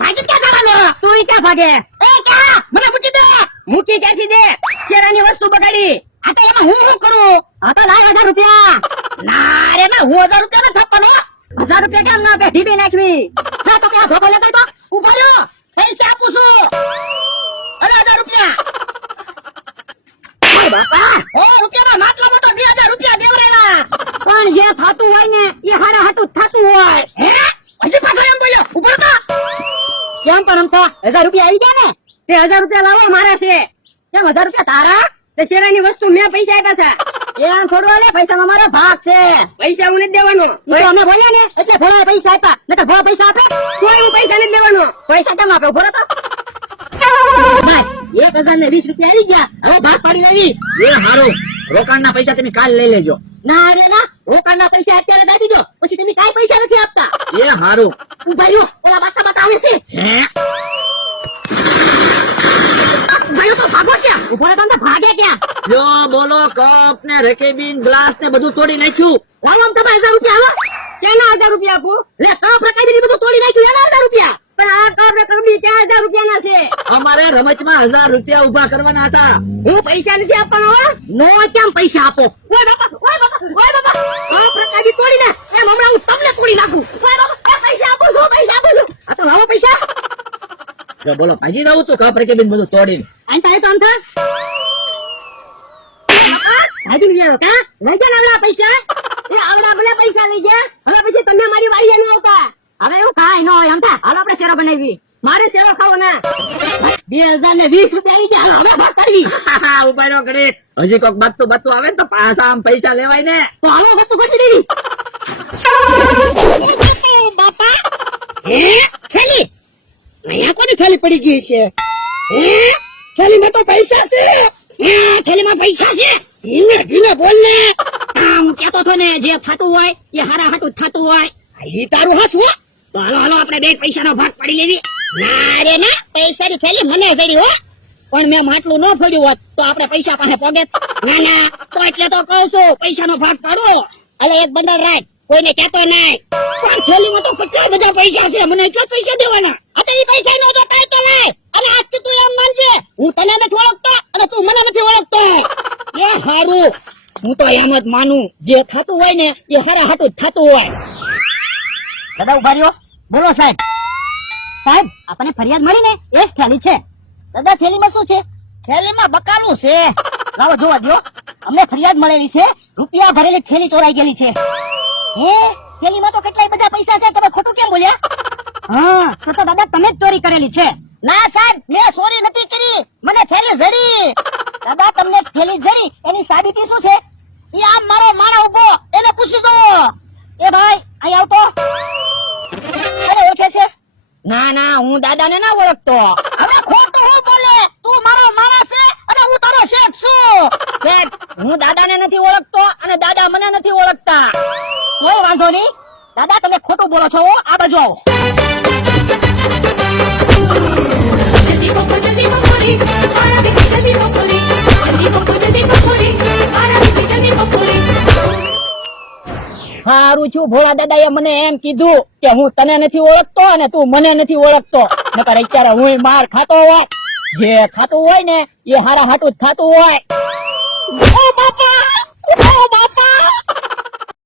ભાગી ક્યાં જવાનો? તું ક્યાં ભાગે? એ ક્યાં? મને મૂકી દે. મૂકી ક્યાંથી દે? શેરાની વસ્તુ બગાડી. આ તો એમાં હું શું કરું? આ તો લાય 1000 રૂપિયા. ના રે ના, હું 1000 રૂપિયા ન છપ્પનો. 1000 રૂપિયા કેમ ના કે ઢીબી નાખવી? હા તો પેલા ધોકો લેતો તો ઉભા રહ્યો. પૈસા આપું છું. અરે 1000 રૂપિયા. ઓય બાપા, ઓ રૂપિયાના માટલામાં તો 2000 રૂપિયા દેવરાયા. પણ જે થાતું હોય ને એ હારા હાટું થાતું હોય. હે? હજી પાછો એમ બોલ્યો. ઉભો તો. કેમ પણ આમ તો 1000 રૂપિયા આવી ગયા ને? તે 1000 રૂપિયા લાવવા મારા છે. કેમ 1000 રૂપિયા તારા? તે શેરાની વસ્તુ મેં પૈસા આપ્યા છે. એમ થોડું લે, પૈસામાં મારો ભાગ છે. પૈસા હું નથી દેવાનો. તો અમે બોલ્યા ને એટલે ભોળા પૈસા આપ્યા. નકર ભોળા પૈસા આપે કોઈ હું પૈસા નથી દેવાનો. પૈસા કેમ આપે? ઉભો તો. 1020 રૂપિયા આવી ગયા. હવે ભાગ પાડી આવી. એ હારું, રોકાણના પૈસા તમે કાલ લઈ લેજો. ના રે ના, રોકાણના પૈસા અત્યારે જ આપી દો. પછી તમે કાંઈ પૈસા નથી આપતા. એ હારું. ઉભા રહ્યો, ઓલા બાતા બાતા આવે છે. હે? ભાઈઓ તો ભાગો ક્યાં? ઉભો રહે તો ભાગે ક્યાં? જો બોલો, કપ ને રકેબીન ગ્લાસ ને બધું તોડી નાખ્યું. લાવો આમ તમે 1000 રૂપિયા આવો. કેના 1000 રૂપિયા આપું? લે કપ રકાબી બધું તોડી નાખ્યું એના 1000 રૂપિયા. પણ આ કપ રકાબી ક્યાં 1000 રૂપિયાના છે? અમારે રમતમાં 1000 રૂપિયા ઉભા કરવાના હતા. હું પૈસા નથી આપવાનો હવે. નો કેમ પૈસા આપો? ઓય બાપા, ઓય બાપા, ઓય બાપા. કપ રકાબી તોડી ના. એમ હમણાં હું તમને તોડી નાખું. ઓય બાપા, પૈસા આપું છું, પૈસા આપું છું. આ તો લાવો પૈસા. જો બોલો, ભાગી રહું તું કપ રકેબીન બધું તોડીને. અંતા તો અંતા. ભાગી ગયા કા? લઈ જા આવડા પૈસા. એ આવડા ભલે પૈસા લઈ જા. હવે પછી તમે મારી વાડીએ ન આવતા. હવે એવું કાઈ ન હોય અમથા. હાલો આપણે શેરો બનાવી. મારે શેરો ખાવો ના. 2020 રૂપિયા આવી ગયા. હવે ભાગ કરવી. ઉભા રહ્યો ઘડી. હજી કોક બત્તું આવે ને તો પાછા આમ પૈસા લેવાય ને. તો હાલો વસ્તુ ગોઠવી દેવી. બાપા. હે? થેલી. અહીંયા કોની થેલી પડી ગઈ છે? હે? થેલીમાં તો પૈસા છે. હે? થેલીમાં પૈસા છે. ધીમે ધીમે બોલ ને. આમ કેતો તો ને જે થતું હોય એ હારા હાટું થતું હોય. ઈ તારું હાથ હો. તો હાલો હાલો આપણે બે પૈસાનો ભાગ પાડી લેવી. ના રે ના, પૈસાની થેલી મને જડી હો. પણ મેં માટલું ન ફોડ્યું હોત તો આપણે પૈસા પાસે પોગે. ના ના, તો એટલે તો કહું છું પૈસાનો ભાગ પાડો. અલે એક બંડલ રાખ, કોઈને કહેતો નહીં. પણ થેલીમાં તો કેટલા બધા પૈસા છે, મને એટલા પૈસા દેવાના. આ તો ઈ પૈસા નો દેતા તો લે. અને આજથી તું એમ માનજે હું તને નથી ઓળખતો અને તું મને નથી ઓળખતો. એ હારું, હું તો એમ જ માનું જે થતું હોય ને એ હારા હાટું જ થતું હોય. દાદા ઉભા રહ્યો. બોલો સાહેબ. સાહેબ, આપણને ફરિયાદ મળી ને એ જ થેલી છે. દાદા થેલીમાં શું છે? થેલીમાં બકાલું છે. લાવો જોવા દો. અમને ફરિયાદ મળેલી છે, રૂપિયા ભરેલી થેલી ચોરાઈ ગયેલી છે. હે? થેલીમાં તો કેટલાય બધા પૈસા છે, તમે ખોટું કેમ બોલ્યા? હા, તો દાદા તમે જ ચોરી કરેલી છે. ના સાહેબ, મેં ચોરી નથી કરી, મને થેલી જડી. દાદા તમને થેલી જડી એની સાબિતી શું છે? એ આમ મારો માણા ઉભો, એને પૂછી દો. એ ભાઈ અહીં આવતો. અરે ઓળખે છે? ના ના, હું દાદાને ના ઓળખતો. હવે ખોટું હું બોલે? તું મારો માણા છે અને હું તારો શેઠ છું. શેઠ, હું દાદાને નથી ઓળખતો અને દાદા મને નથી ઓળખતા. કોઈ વાંધો નહીં. દાદા તમે ખોટું બોલો છો, આ બાજુ આવો. હારું છું, ભોળા દાદાએ મને એમ કીધું કે હું તને નથી ઓળખતો અને તું મને નથી ઓળખતો. નકર અત્યારે હું માર ખાતો હોય. જે ખાતું હોય ને એ હારા હાટું જ ખાતું હોય. ઓ બાપા, ઓ બાપા.